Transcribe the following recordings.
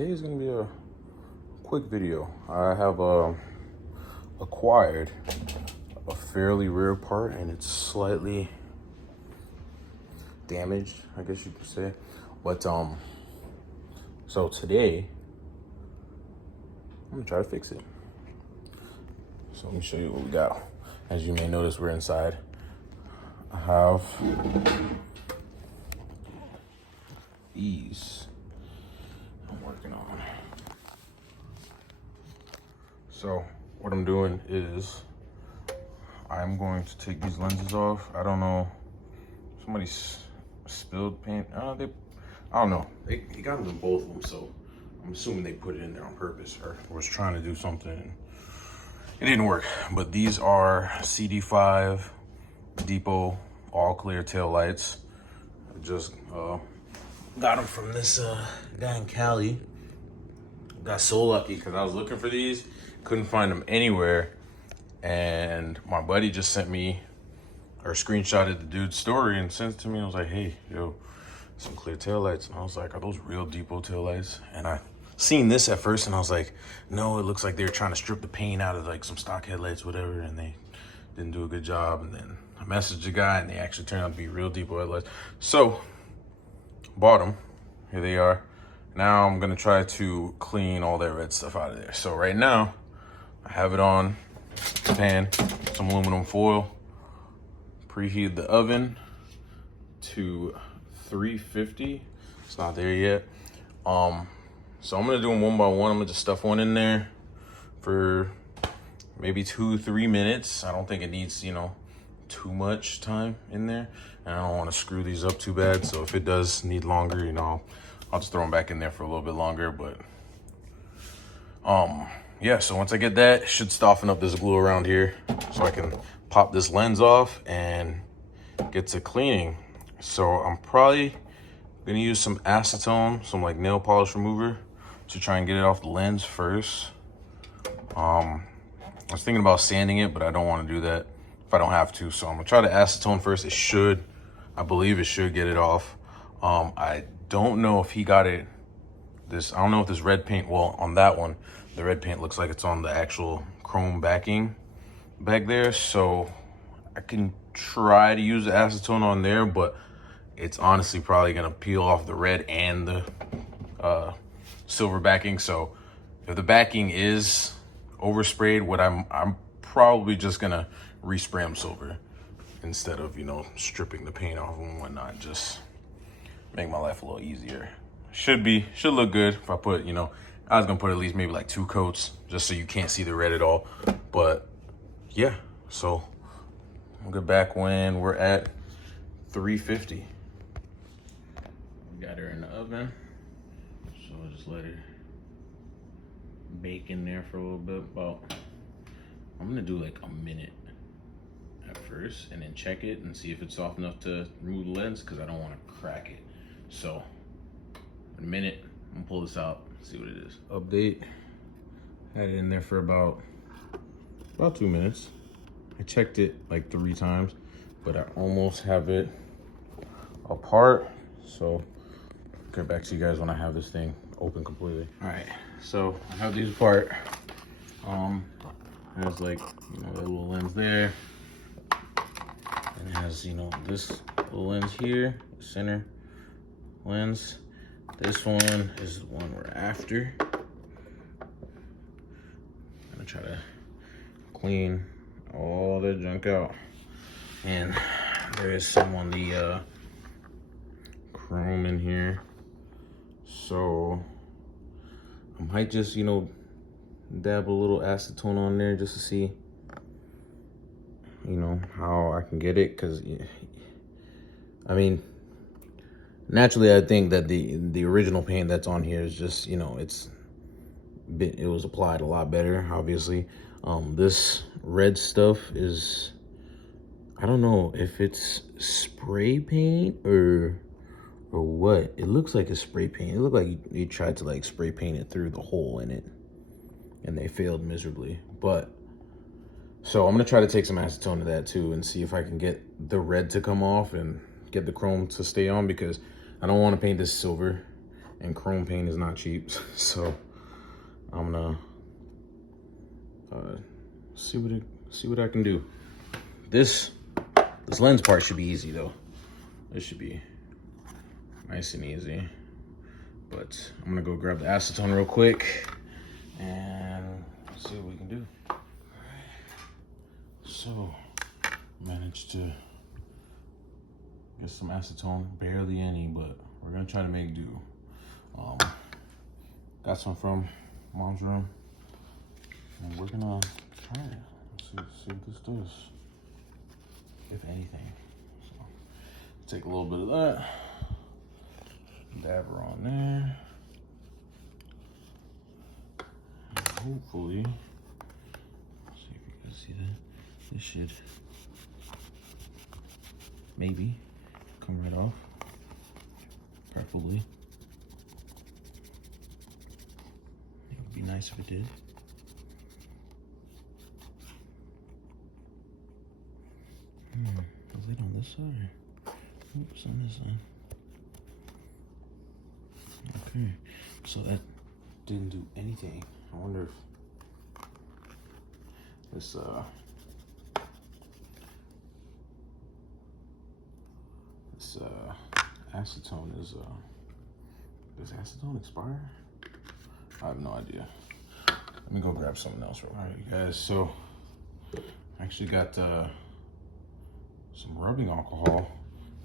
today is going to be a quick video. I have acquired a fairly rare part, and it's slightly damaged, I guess you could say. But so today I'm gonna try to fix it. So let me show you what we got. As you may notice, we're inside. I have these I'm working on. So what I'm doing is I'm going to take these lenses off. I don't know, somebody spilled paint. I don't know. They got them in both of them, so I'm assuming they put it in there on purpose or was trying to do something. It didn't work, but these are cd5 Depo all clear tail lights. I just got them from this guy in Cali. Got so lucky because I was looking for these, couldn't find them anywhere, and my buddy just sent me or screenshotted the dude's story and sent it to me. I was like, hey, yo, some clear tail lights. And I was like, are those real Depo tail lights? And I seen this at first and I was like, no, it looks like they were trying to strip the paint out of like some stock headlights, whatever, and they didn't do a good job. And then I messaged the guy and they actually turned out to be real Depo headlights. So bought them. Here they are. Now I'm gonna try to clean all that red stuff out of there. So right now I have it on the pan, some aluminum foil, preheat the oven to 350. It's not there yet. So I'm gonna do them one by one. I'm gonna just stuff one in there for maybe 2-3 minutes. I don't think it needs, too much time in there. And I don't wanna screw these up too bad. So if it does need longer, I'll just throw them back in there for a little bit longer. But yeah, so once I get that, it should soften up this glue around here so I can pop this lens off and get to cleaning. So I'm probably gonna use some acetone, some like nail polish remover, to try and get it off the lens first. I was thinking about sanding it, but I don't want to do that if I don't have to. So I'm gonna try the acetone first. I believe it should get it off. I don't know if he got it. I don't know if this red paint, well, on that one, the red paint looks like it's on the actual chrome backing back there. So I can try to use the acetone on there, but it's honestly probably gonna peel off the red and the silver backing. So if the backing is oversprayed, I'm probably just gonna respray them silver instead of stripping the paint off and whatnot. Just make my life a little easier. Should look good if I put, I was gonna put at least maybe like 2 coats just so you can't see the red at all. But yeah, so we'll get back when we're at 350. We got her in the oven, so I'll just let her bake in there for a little bit. I'm gonna do like a minute at first and then check it and see if it's soft enough to remove the lens, because I don't want to crack it. So in a minute, I'm gonna pull this out, see what it is. Update, had it in there for about 2 minutes. I checked it like 3 times, but I almost have it apart. So I'll get back to you guys when I have this thing open completely. All right, so I have these apart. Has like, that little lens there. And it has, this little lens here, the center lens. This one is the one we're after. I'm gonna try to clean all that junk out. And there is some on the chrome in here. So I might just, dab a little acetone on there just to see, how I can get it. Because, I mean, naturally, I think that the original paint that's on here is just, it was applied a lot better, obviously. This red stuff is, I don't know if it's spray paint or what. It looks like it's spray paint. It looked like they tried to like spray paint it through the hole in it, and they failed miserably. But so I'm gonna try to take some acetone to that too and see if I can get the red to come off and get the chrome to stay on, because I don't want to paint this silver and chrome paint is not cheap. So I'm gonna see what I can do. This lens part should be easy though. This should be nice and easy. But I'm gonna go grab the acetone real quick and see what we can do. All right. So managed to get some acetone, barely any, but we're gonna try to make do. Got some from mom's room, and we're gonna try it. See what this does, if anything. So take a little bit of that, dab her on there, and hopefully, see if you can see that. This should maybe come right off, preferably. It would be nice if it did. Is it on this side? Oops, on this side. Okay, so that didn't do anything. I wonder if this acetone is does acetone expire? I have no idea. Let me go grab something else real quick. All right, you guys, so I actually got some rubbing alcohol,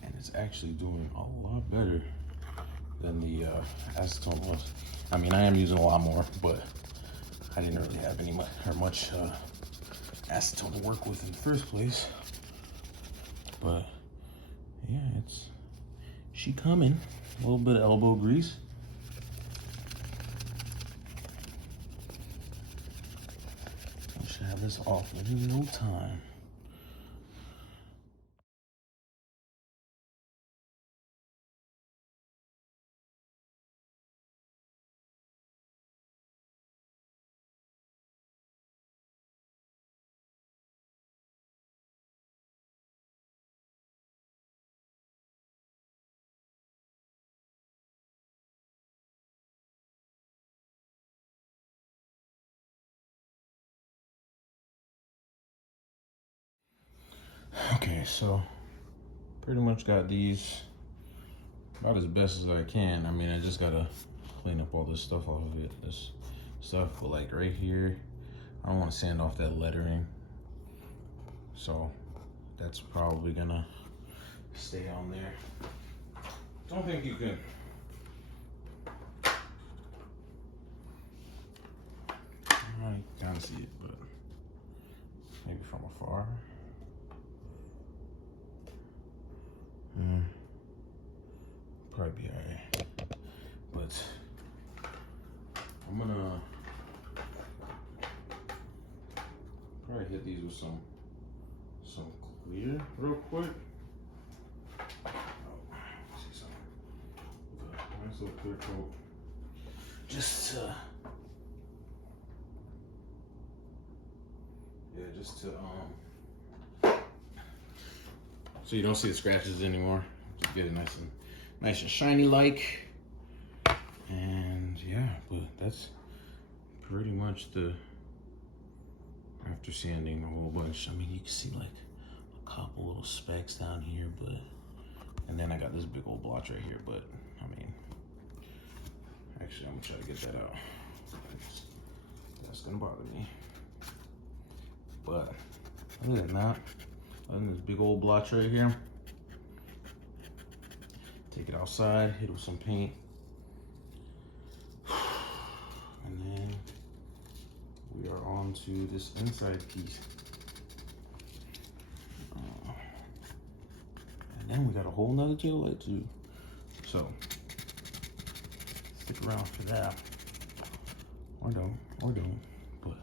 and it's actually doing a lot better than the acetone was. I mean, I am using a lot more, but I didn't really have any much acetone to work with in the first place. But yeah, she coming. A little bit of elbow grease. I should have this off in no time. Okay, so pretty much got these about as best as I can. I mean, I just gotta clean up all this stuff off of it. This stuff, but like right here, I don't want to sand off that lettering. So that's probably gonna stay on there. Don't think you can. I can't see it, but maybe from afar. Probably be alright. But I'm gonna probably hit these with some clear real quick. Oh, see something. With a nice little clear coat. Just to so you don't see the scratches anymore. Just get it nice and shiny like. And yeah, but that's pretty much the after sanding a whole bunch. I mean, you can see like a couple little specks down here, but and then I got this big old blotch right here, but I mean, actually I'm gonna try to get that out. That's gonna bother me. But other than that, other than this big old blotch right here, take it outside, hit it with some paint, and then we are on to this inside piece. And then we got a whole nother tail light to do. So stick around for that. Or don't. But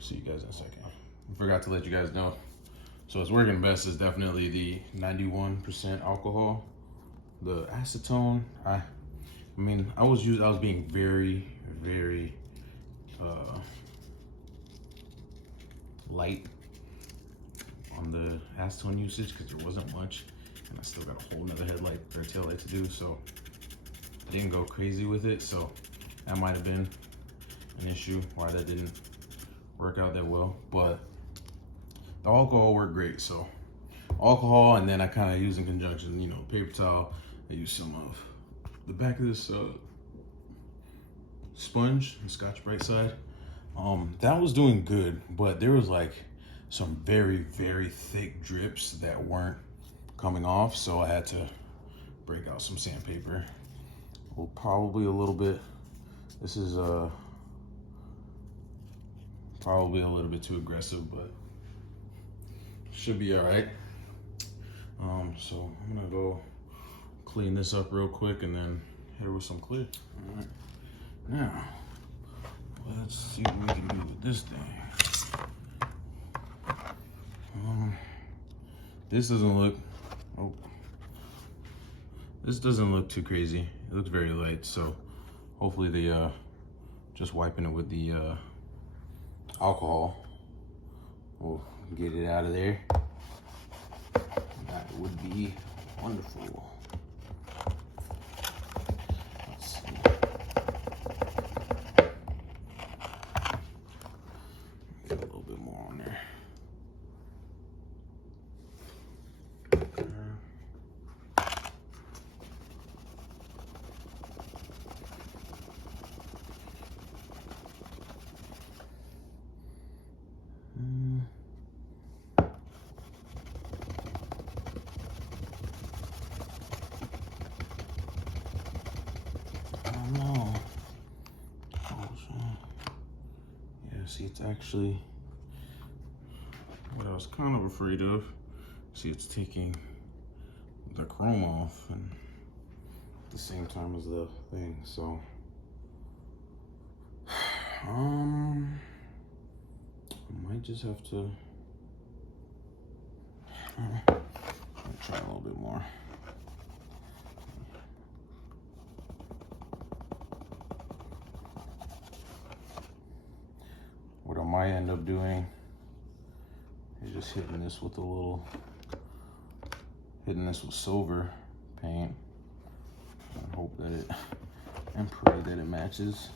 see you guys in a second. I forgot to let you guys know. So it's working best is definitely the 91% alcohol. The acetone, I mean, I was being very, very light on the acetone usage because there wasn't much, and I still got a whole nother headlight or tail light to do. So didn't go crazy with it, so that might have been an issue why that didn't work out that well. But the alcohol worked great, so alcohol, and then I kind of use in conjunction, you know, paper towel. I use some of the back of this sponge, the Scotch Brite side. That was doing good, but there was like some very, very thick drips that weren't coming off, so I had to break out some sandpaper. Well, probably a little bit. This is probably a little bit too aggressive, but should be all right. So I'm gonna go clean this up real quick and then hit her with some clear. All right, now let's see what we can do with this thing. This doesn't look, oh, this doesn't look too crazy. It looks very light, so hopefully the just wiping it with the alcohol will get it out of there. That would be wonderful. Let's see. Get a little bit more on there. See, it's actually what I was kind of afraid of. See, it's taking the chrome off and at the same time as the thing, so I might just have to try a little bit more. What I might end up doing is just hitting this with silver paint. I hope that it, and pray that it matches.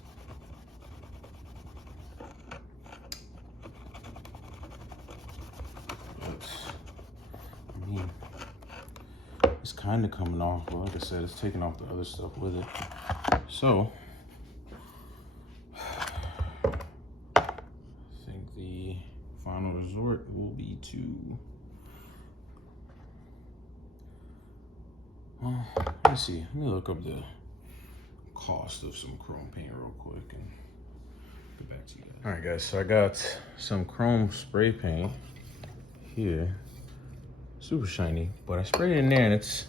But, I mean, it's kind of coming off, but like I said, it's taking off the other stuff with it. So, final resort will be to, well, let's see, let me look up the cost of some chrome paint real quick and get back to you guys. All right, guys, so I got some chrome spray paint here, super shiny, but I sprayed it in there and it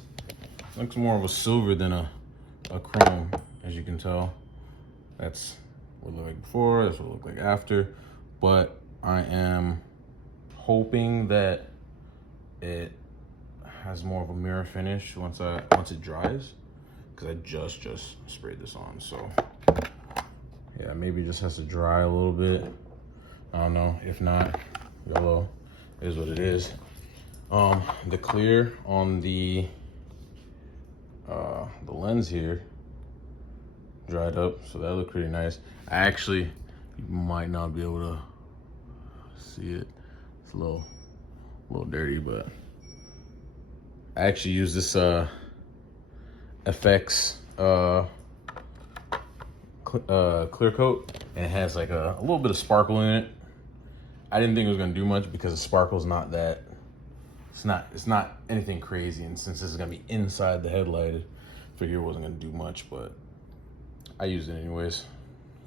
looks more of a silver than a chrome, as you can tell. That's what it looked like before, that's what it looked like after, but I am hoping that it has more of a mirror finish once it dries, because I just sprayed this on. So yeah, maybe it just has to dry a little bit. I don't know. If not, YOLO is what it is. The clear on the lens here dried up, so that looked pretty nice. I actually, you might not be able to see it. It's a little dirty, but I actually use this FX clear coat, and it has like a little bit of sparkle in it. I didn't think it was gonna do much because the sparkle's not that, it's not anything crazy, and since this is gonna be inside the headlight, I figured it wasn't gonna do much, but I used it anyways.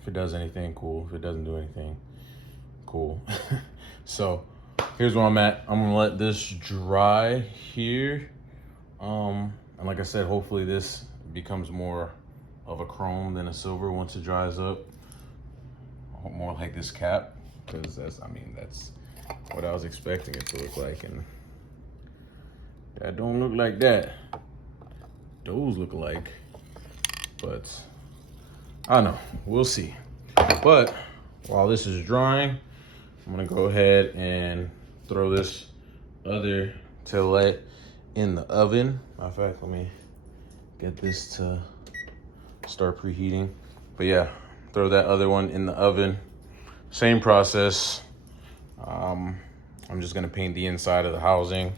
If it does anything, cool. If it doesn't do anything, cool. So here's where I'm at. I'm gonna let this dry here. And like I said, hopefully this becomes more of a chrome than a silver once it dries up. More like this cap, because that's what I was expecting it to look like, and that don't look like that. Those look like, but I don't know, we'll see. But while this is drying, I'm gonna go ahead and throw this other tail light in the oven. Matter of fact, let me get this to start preheating. But yeah, throw that other one in the oven. Same process. I'm just gonna paint the inside of the housing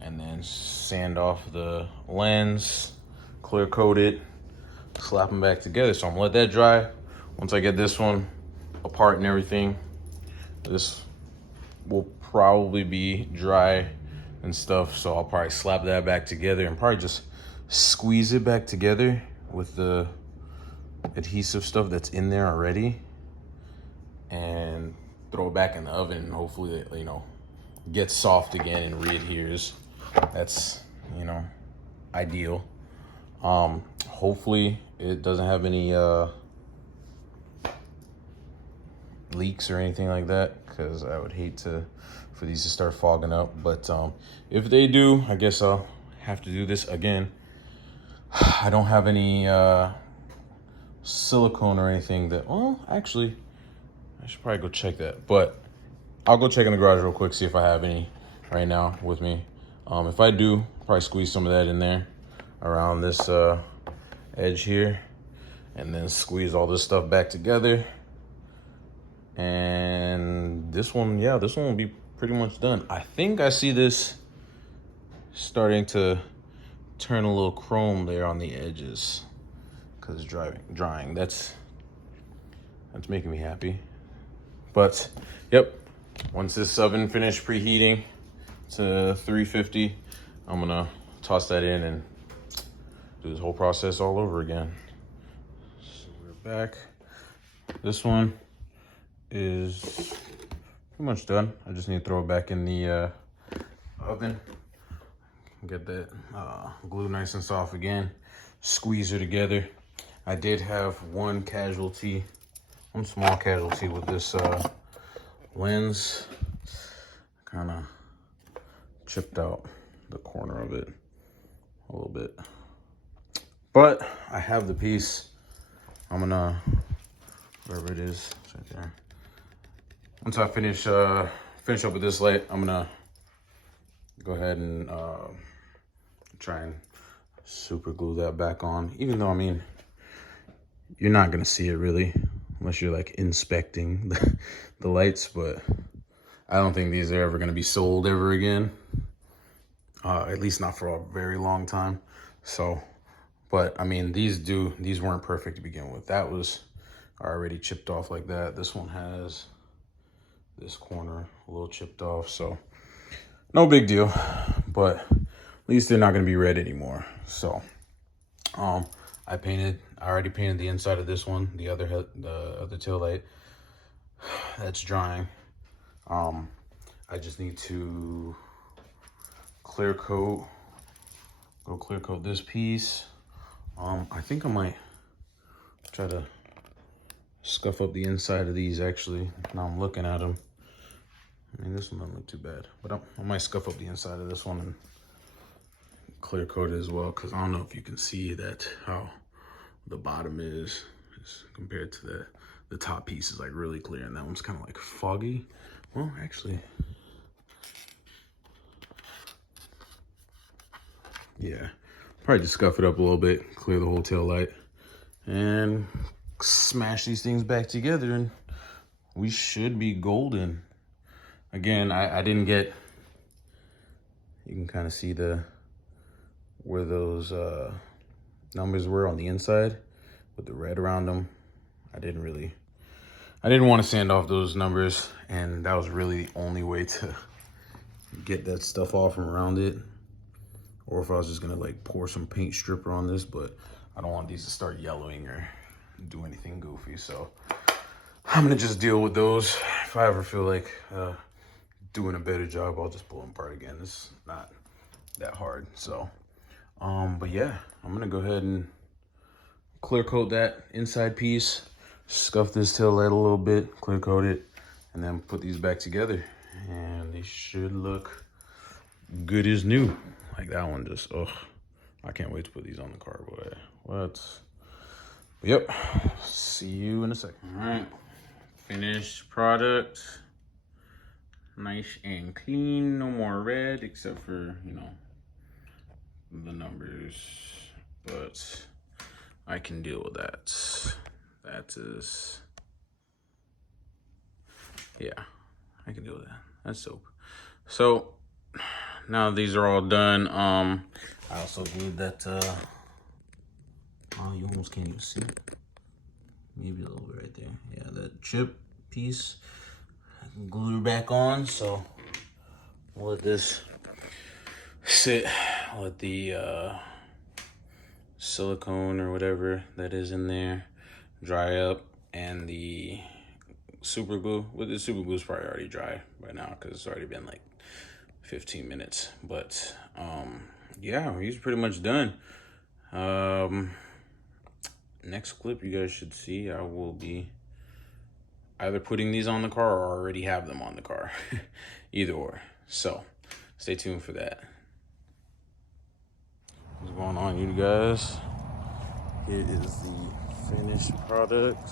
and then sand off the lens, clear coat it, slap them back together. So I'm gonna let that dry. Once I get this one apart and everything, this will probably be dry and stuff. So I'll probably slap that back together and probably just squeeze it back together with the adhesive stuff that's in there already and throw it back in the oven, and hopefully it, gets soft again and re-adheres. That's, ideal. Hopefully it doesn't have any leaks or anything like that, because I would hate for these to start fogging up. But if they do, I guess I'll have to do this again. I don't have any silicone or anything that, well, actually, I should probably go check that. But I'll go check in the garage real quick, see if I have any right now with me. If I do, probably squeeze some of that in there around this edge here, and then squeeze all this stuff back together. And this one, yeah, this one will be pretty much done. I think I see this starting to turn a little chrome there on the edges because it's drying. That's making me happy. But yep, once this oven finished preheating to 350, I'm gonna toss that in and do this whole process all over again. So we're back. This one is pretty much done. I just need to throw it back in the oven. Get that glue nice and soft again. Squeeze it together. I did have one small casualty with this lens. Kind of chipped out the corner of it a little bit. But I have the piece. I'm gonna, wherever it is, it's right there. Once I finish up with this light, I'm gonna go ahead and try and super glue that back on. Even though, I mean, you're not gonna see it really unless you're like inspecting the lights, but I don't think these are ever gonna be sold ever again. At least not for a very long time. So, but I mean, these weren't perfect to begin with. That was already chipped off like that. This one has this corner a little chipped off, so no big deal. But at least they're not gonna be red anymore. So, I already painted the inside of this one, the other tail light. That's drying. I just need to clear coat this piece. I think I might try to scuff up the inside of these actually. Now I'm looking at them. I mean, this one doesn't look too bad, but I might scuff up the inside of this one and clear coat it as well, because I don't know if you can see that, how the bottom is compared to the top piece is like really clear, and that one's kind of like foggy. Well, actually, yeah, probably just scuff it up a little bit, clear the whole tail light, and smash these things back together, and we should be golden. Again, I didn't get, you can kind of see where those numbers were on the inside with the red around them. I didn't want to sand off those numbers, and that was really the only way to get that stuff off from around it. Or if I was just gonna like pour some paint stripper on this, but I don't want these to start yellowing or do anything goofy. So I'm gonna just deal with those. If I ever feel like doing a better job, I'll just pull them apart again. It's not that hard. So, but yeah, I'm gonna go ahead and clear coat that inside piece, scuff this tail light a little bit, clear coat it, and then put these back together, and they should look good as new. Like that one just, ugh, I can't wait to put these on the car, boy. What? But yep, see you in a second. All right, finished product. Nice and clean, no more red, except for, the numbers. But I can deal with that. That is, yeah, I can deal with that. That's dope. So now these are all done. I also glued that, oh, you almost can't even see it. Maybe a little bit right there. Yeah, that chip piece, I can glue it back on. So we'll let this sit, let the silicone or whatever that is in there dry up, and the super glue, well, the super glue is probably already dry by now because it's already been like 15 minutes. But yeah, he's pretty much done. Next clip you guys should see, I will be either putting these on the car or already have them on the car. Either or. So stay tuned for that. What's going on, you guys? Here is the finished product.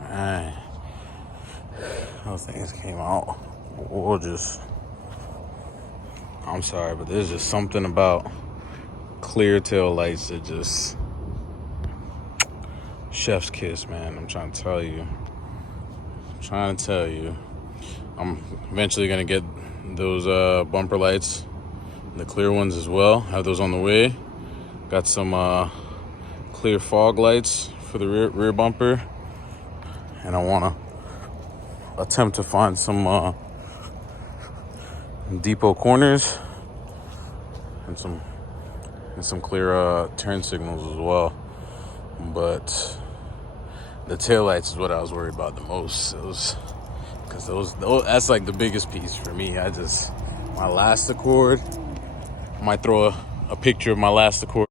Man, those things came out gorgeous. I'm sorry, but there's just something about clear tail lights that just chef's kiss, man. I'm trying to tell you. I'm eventually gonna get those bumper lights, the clear ones as well. Have those on the way. Got some clear fog lights for the rear bumper, and I want to attempt to find some Depo corners and some clear turn signals as well. But the taillights is what I was worried about the most. It was because that's like the biggest piece for me. My last Accord, I might throw a picture of my last Accord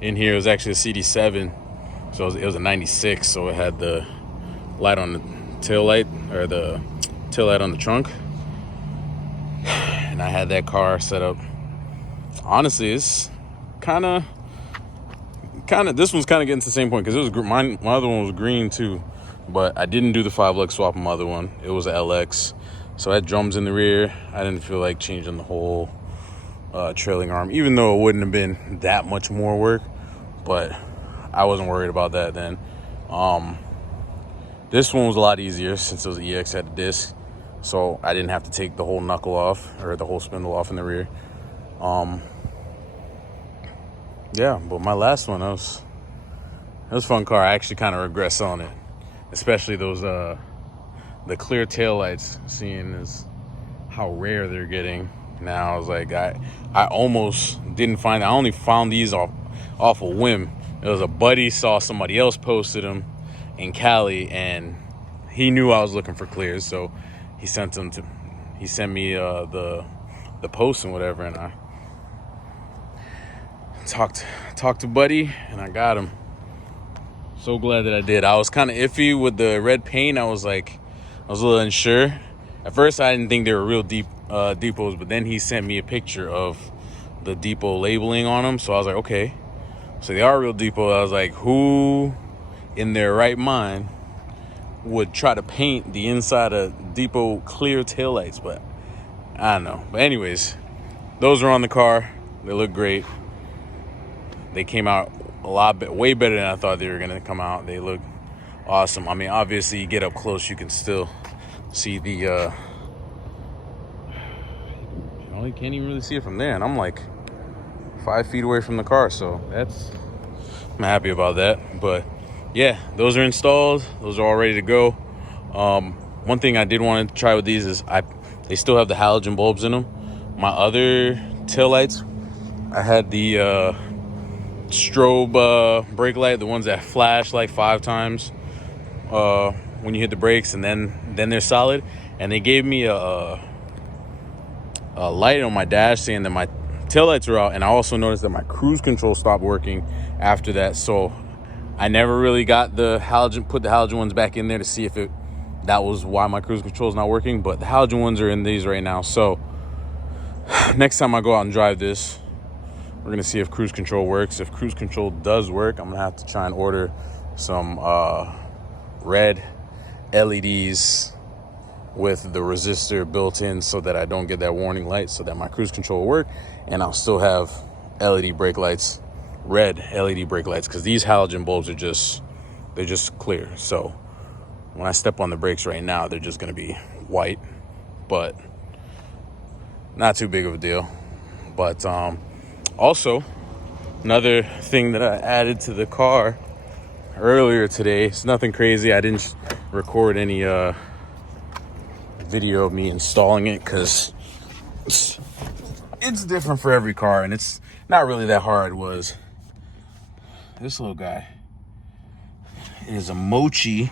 in here. It was actually a cd5, so it was a 96, so it had the light on the tail light, or the tail light on the trunk, and I had that car set up. Honestly, it's kind of this one's kind of getting to the same point, because it was my other one was green too, but I didn't do the 5-lux swap on my other one. It was an LX, so I had drums in the rear. I didn't feel like changing the whole trailing arm, even though it wouldn't have been that much more work, but I wasn't worried about that then. This one was a lot easier since it was an EX, had a disc, so I didn't have to take the whole knuckle off, or the whole spindle off in the rear. Yeah, but my last one, it was a fun car. I actually kind of regret selling it, especially those the clear taillights, seeing as how rare they're getting now. I was like, I almost didn't find it. I only found these off a whim. It was a buddy saw somebody else posted them in Cali, and he knew I was looking for clears, so he sent me the post and whatever, and I talked to buddy, and I got him. So glad that I did. I was kind of iffy with the red paint. I was a little unsure. At first, I didn't think they were real Depos, but then he sent me a picture of the Depo labeling on them. So I was like, okay, so they are real Depo. I was like, who in their right mind would try to paint the inside of Depo clear taillights? But I don't know. But anyways, those are on the car. They look great. They came out way better than I thought they were gonna come out. They look awesome. I mean, obviously, you get up close, you can still see the. You can't even really see it from there, and I'm like 5 feet away from the car, so I'm happy about that. But yeah, those are installed. Those are all ready to go. One thing I did want to try with these is they still have the halogen bulbs in them. My other taillights, I had the strobe brake light, the ones that flash like 5 times when you hit the brakes, and then they're solid. And they gave me a light on my dash saying that my taillights are out, and I also noticed that my cruise control stopped working after that. So I never really got put the halogen ones back in there to see if that was why my cruise control is not working. But the halogen ones are in these right now. So next time I go out and drive this, we're gonna see if cruise control works. If cruise control does work, I'm gonna have to try and order some red LEDs with the resistor built in so that I don't get that warning light, so that my cruise control will work, and I'll still have LED brake lights, red LED brake lights, because these halogen bulbs are they're just clear. So when I step on the brakes right now, they're just going to be white, but not too big of a deal. But also, another thing that I added to the car earlier today, it's nothing crazy. I didn't record any video of me installing it because it's different for every car, and it's not really that hard. Was this little guy is a Mochi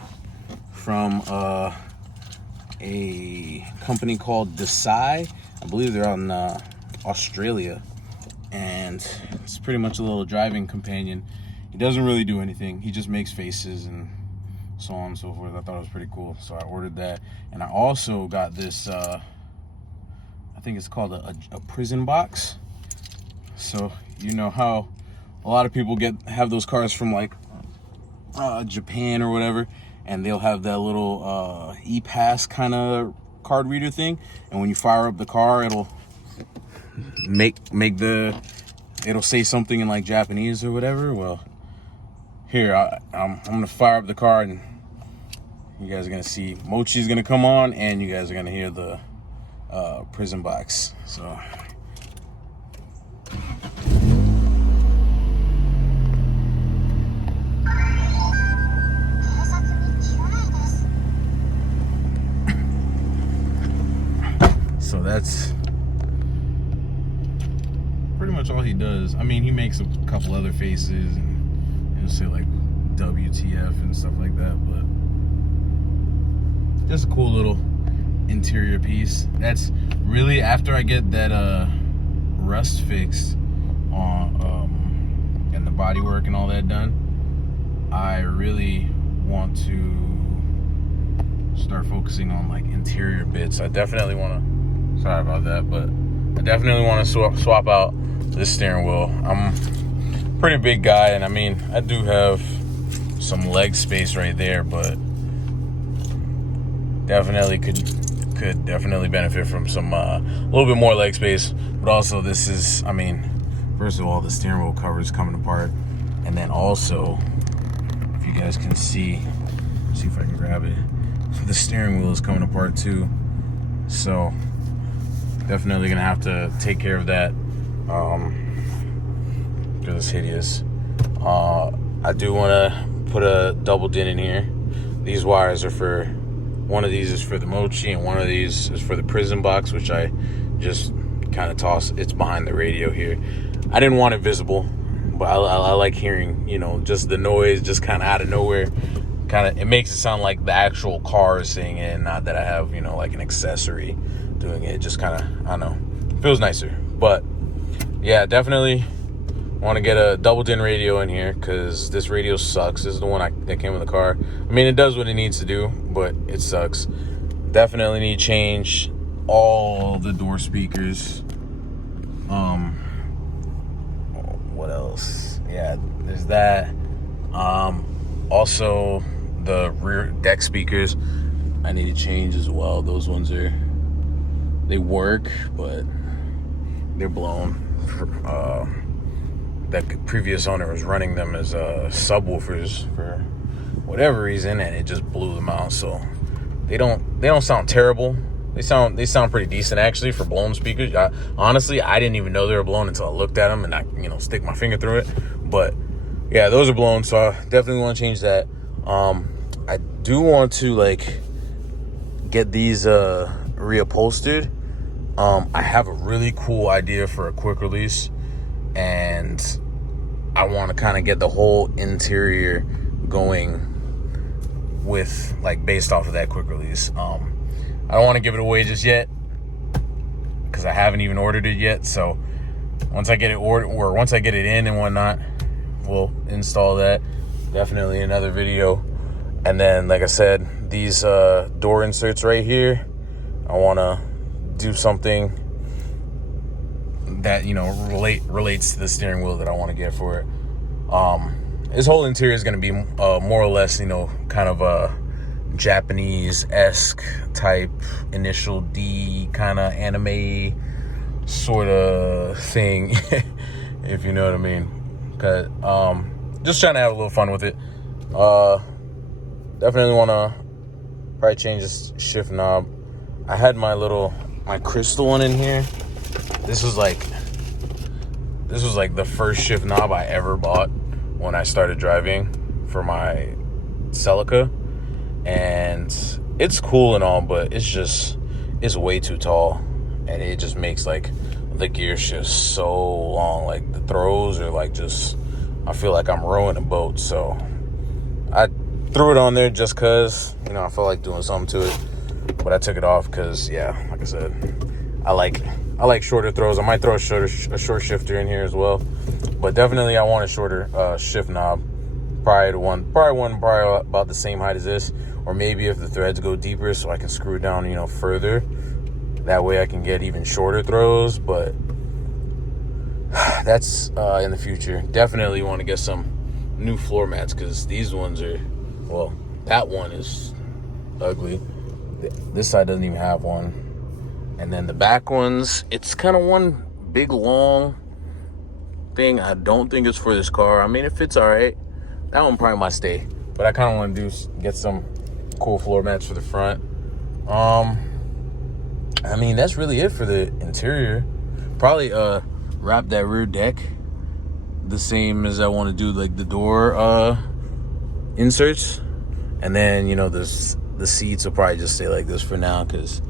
from a company called Depo. I believe they're out in Australia, and it's pretty much a little driving companion. He doesn't really do anything. He just makes faces and so on and so forth. I thought it was pretty cool, so I ordered that. And I also got this, I think it's called a prison box. So you know how a lot of people have those cars from like Japan or whatever, and they'll have that little e-pass kind of card reader thing, and when you fire up the car, it'll it'll say something in like Japanese or whatever. Well, here I'm gonna fire up the car, and you guys are gonna see Mochi's gonna come on, and you guys are gonna hear the prison box. So that's pretty much all he does. I mean, he makes a couple other faces, and he'll say like WTF and stuff like that, but just a cool little interior piece. That's really, after I get that rust fixed on and the bodywork and all that done, I really want to start focusing on like interior bits. I definitely want to, sorry about that, but I definitely want to swap out this steering wheel. I'm a pretty big guy, and I mean, I do have some leg space right there, but definitely could definitely benefit from some a little bit more leg space. But also, this is, I mean, first of all, the steering wheel cover is coming apart, and then also, if you guys can see if I can grab it, the steering wheel is coming apart too. So definitely gonna have to take care of that because it's hideous. I do want to put a double din in here. These wires are for, one of these is for the Mochi, and one of these is for the prison box, which I just kind of toss. It's behind the radio here. I didn't want it visible, but I like hearing, you know, just the noise, just kind of out of nowhere. Kind of, it makes it sound like the actual car is saying it, and not that I have, you know, like an accessory doing it. Just kind of, I don't know, feels nicer. But yeah, definitely want to get a double din radio in here, because this radio sucks. This is the one that came in the car. I mean, it does what it needs to do, but it sucks. Definitely need to change all the door speakers. What else? Yeah, there's that. Also, the rear deck speakers I need to change as well. Those ones they work, but they're blown. That previous owner was running them as subwoofers for whatever reason, and it just blew them out. So they don't sound terrible. They sound pretty decent actually for blown speakers. Honestly, I didn't even know they were blown until I looked at them and I, you know, stick my finger through it. But yeah, those are blown, so I definitely want to change that. I do want to like get these reupholstered. I have a really cool idea for a quick release, and I want to kind of get the whole interior going with, like, based off of that quick release. I don't want to give it away just yet because I haven't even ordered it yet. So once I get it ordered, or once I get it in and whatnot, we'll install that. Definitely another video. And then, like I said, these door inserts right here, I want to do something that, you know, relates to the steering wheel that I want to get for it. This whole interior is going to be more or less, you know, kind of Japanese-esque type initial D kind of anime sort of thing, if you know what I mean. Cause just trying to have a little fun with it. Definitely want to probably change this shift knob. I had my crystal one in here. This was like the first shift knob I ever bought when I started driving for my Celica, and it's cool and all, but it's way too tall, and it just makes like the gear shift so long. Like the throws are like just, I feel like I'm rowing a boat. So I threw it on there just cause, you know, I felt like doing something to it, but I took it off because, yeah, like I said, I like shorter throws. I might throw a short shifter in here as well, but definitely I want a shorter shift knob. Probably one about the same height as this, or maybe if the threads go deeper, so I can screw it down, you know, further. That way I can get even shorter throws, but that's in the future. Definitely want to get some new floor mats, because these ones are, well, that one is ugly. This side doesn't even have one. And then the back ones, it's kind of one big long thing. I don't think it's for this car. I mean, it fits all right. That one probably might stay, but I kind of want to get some cool floor mats for the front. I mean, that's really it for the interior. Probably wrap that rear deck the same as I want to do like the door inserts, and then, you know, the seats will probably just stay like this for now, because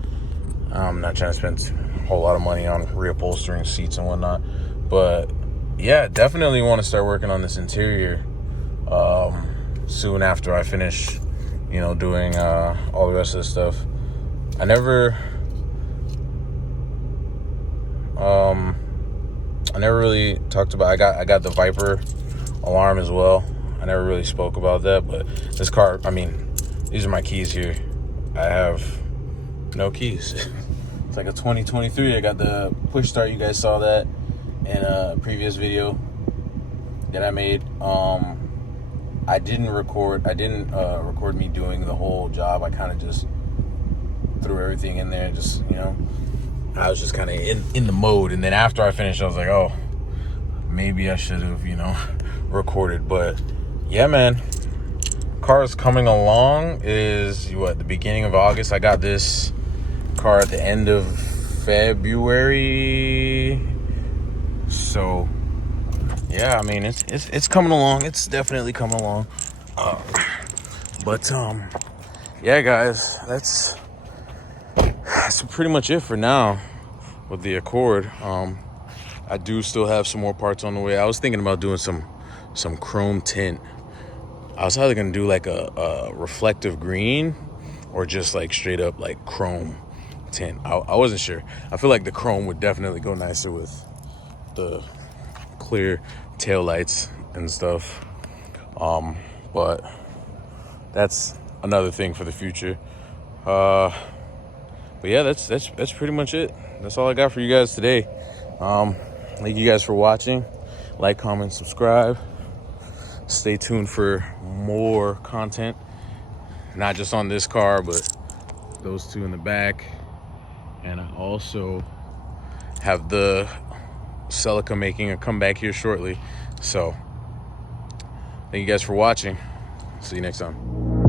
I'm not trying to spend a whole lot of money on reupholstering seats and whatnot. But yeah, definitely want to start working on this interior soon after I finish, you know, doing all the rest of this stuff. I never really talked about, I got the Viper alarm as well. I never really spoke about that, but this car, I mean, these are my keys here. I have no keys. It's like a 2023. I got the push start. You guys saw that in a previous video that I made. I didn't record me doing the whole job. I kind of just threw everything in there. Just, you know, I was just kind of in the mode. And then after I finished, I was like, oh, maybe I should have, you know, recorded. But yeah, man, car is coming along. Is what, the beginning of August. I got this car at the end of February. So yeah, I mean, it's coming along. It's definitely coming along. But yeah, guys, that's pretty much it for now with the Accord. I do still have some more parts on the way. I was thinking about doing some chrome tint. I was either gonna do like a reflective green, or just like straight up like chrome tint. I wasn't sure. I feel like the chrome would definitely go nicer with the clear taillights and stuff. But that's another thing for the future. But yeah, that's pretty much it. That's all I got for you guys today. Thank you guys for watching. Like, comment, subscribe. Stay tuned for more content, not just on this car, but those two in the back. And I also have the Celica making a comeback here shortly. So thank you guys for watching. See you next time.